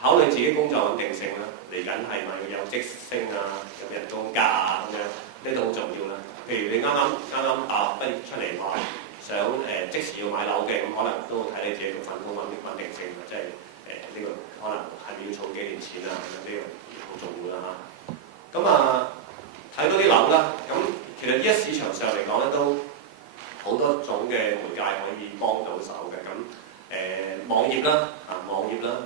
考慮自己工作穩定性啦，嚟緊係咪有職升啊，有人工加啊咁樣，呢度好重要啦。譬如你啱啱大學畢業出嚟話想即時要買樓嘅，咁可能都會睇你自己個份工穩定性，即係呢個可能係咪要儲幾年錢啊？咁樣呢個好重要啦嚇。咁睇多啲樓啦，咁其實依家市場上嚟講咧都好多種嘅媒介可以幫到手嘅，咁網頁啦，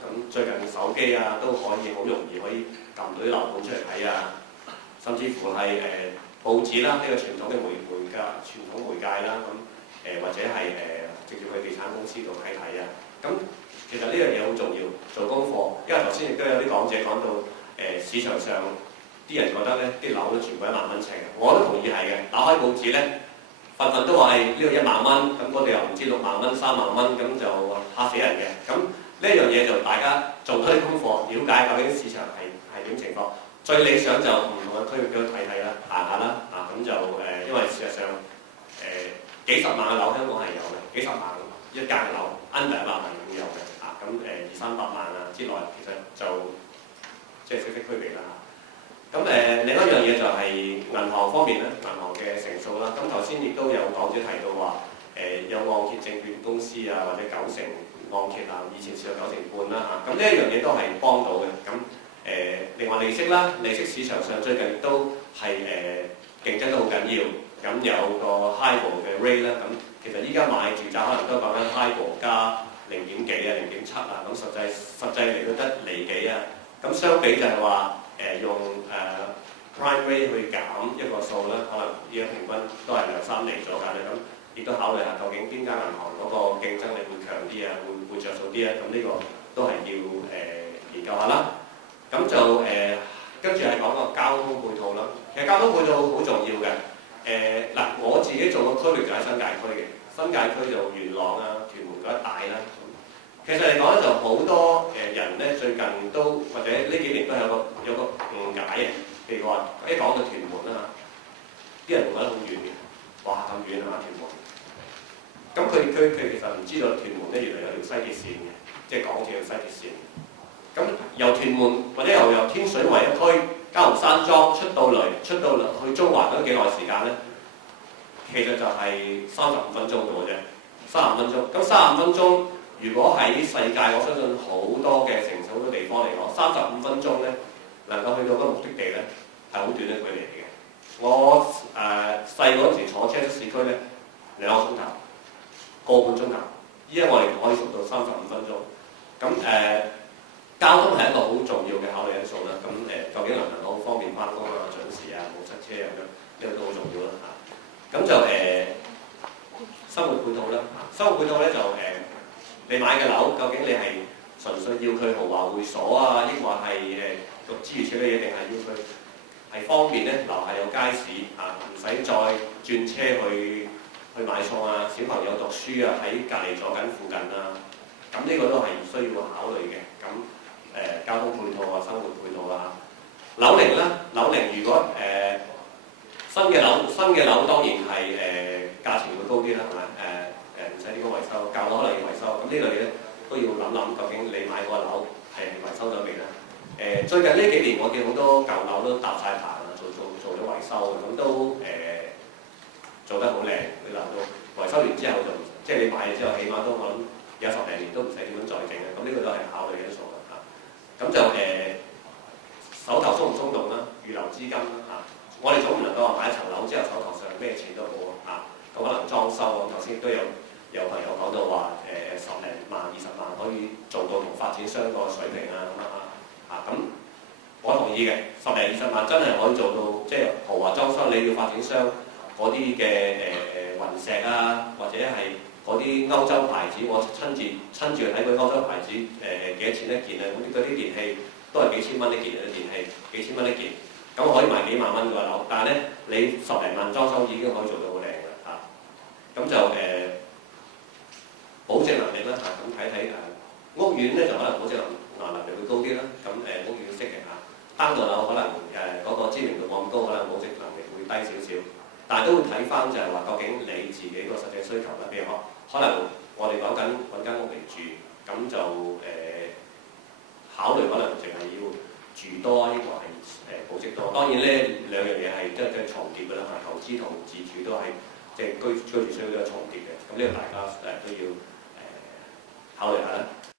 咁最近手機啊都可以好容易可以撳到啲樓盤出嚟睇啊，甚至乎係報紙啦，呢個傳統嘅傳統媒介啦，咁或者係直接去地產公司度睇睇啊，咁其實呢樣嘢好重要，做功課，因為頭先亦都有啲講者講到市場上啲人覺得咧啲樓咧全部1萬蚊尺，我都同意係嘅，打開報紙咧。份份都話呢度1萬蚊，咁嗰度又唔知6萬蚊、3萬蚊，咁就嚇死人嘅。咁呢一樣嘢就大家做多啲功課，了解究竟市場係點情況。最理想就唔同嘅區域都睇睇啦，行下啦。咁就因為事實上幾十萬嘅樓香港係有嘅，幾十萬一間嘅樓 under 100萬咁有嘅。咁200-300萬之內，其實就即係息息俱備啦。咁另一樣嘢就係銀行方面咧，銀行嘅成數啦。咁頭先亦都有講者提到話，有按揭證券公司啊，或者90%按揭啊，以前試過90%半啦嚇。咁呢一樣嘢都係幫到嘅。咁另外利息啦，利息市場上最近亦都係競爭得好緊要。咁有個 HIBOR 嘅 rate 啦。咁其實依家買住宅可能都講緊 HIBOR 加0.幾啊、0.7啊。咁實際嚟到得厘幾啊。咁相比就係話。用prime rate 去減一個數啦，可能依家平均都係2-3厘左右咧，咁亦都考慮下究竟邊間銀行嗰個競爭力會強啲啊，會着數啲啊，咁呢個都係要研究下啦。咁就跟住係講個交通配套啦。其實交通配套好重要嘅。我自己做個區域就喺新界區嘅，新界區就元朗啊、屯門嗰一帶啦。其實嚟講咧，就好多人咧最近都或者呢幾年都有個誤解嘅，譬如話一講到屯門啦，啲人會覺得好遠嘅，哇咁遠啊屯門！咁佢其實唔知道屯門咧原來有條西鐵線嘅，即係港鐵嘅西鐵線。咁由屯門或者由天水圍一區、嘉湖山莊出到嚟去中環嗰幾耐時間咧，其實就係35分鐘到嘅啫，35分鐘。咁35分鐘。如果喺世界，我相信好多嘅城市、好多地方嚟講，35分鐘咧，能夠去到嗰個目的地咧，係好短嘅距離嚟嘅。我細嗰陣時坐車出市區咧，2個鐘頭，個半鐘頭。依家我哋可以做到35分鐘。咁交通係一個好重要嘅考慮因素啦。咁究竟能唔能夠方便翻工啊、準時啊、冇塞車咁樣，呢個都好重要啦嚇。咁就生活配套啦。生活配套咧就你買嘅樓究竟你係純粹要佢豪華會所啊，抑或係獨資如此嘅嘢，定係要佢係方便咧？樓下有街市唔使再轉車去買餸啊，小朋友讀書啊，喺隔離左近附近啊，咁呢個都係需要考慮嘅。咁交通配套啊，生活配套啊，樓齡啦，樓齡如果新嘅樓當然係價錢會高啲啦，係咪？唔使點樣維修，舊樓可能要維修，咁呢類嘢都要諗諗，究竟你買個樓係維修咗未咧？最近呢幾年我見好多舊樓都搭晒棚啊，做咗維修嘅，咁都做得好靚，啲樓都維修完之後就即係你買咗之後，起碼都我諗有10零年都唔使點樣再整嘅，咁呢個都係考慮因素啦嚇。咁就手頭鬆唔鬆動啦，預留資金啦嚇。我哋總唔能夠話買一層樓之後手頭上咩錢都冇啊，咁可能裝修咁頭先都有朋友講到話10零萬、20萬可以做到同發展商個水平啊咁咁我同意嘅，10零20萬真係可以做到，即係豪華裝修你要發展商嗰啲嘅雲石啊，或者係嗰啲歐洲牌子，我親自去睇過歐洲牌子幾多錢一件啊？嗰啲電器都係幾千蚊一件嘅電器，幾千蚊一件，咁可以賣幾萬蚊個樓，但係咧你10零萬裝修已經可以做到好靚嘅嚇，咁就保值能力啦嚇，咁睇屋苑咧就可能保值能力會高啲啦，咁屋苑式嘅嚇，單棟樓可能嗰個知名度冇咁高，可能保值能力會低少少，但係都會睇翻就係話究竟你自己個實際需求啦，譬如可能我哋講緊揾間屋嚟住，咁就考考慮可能淨係要住多，抑或係保值多。當然呢兩樣嘢係即係重疊㗎啦，投資同自住都係即係居住需要都係重疊嘅。咁呢個大家都要考慮下啦。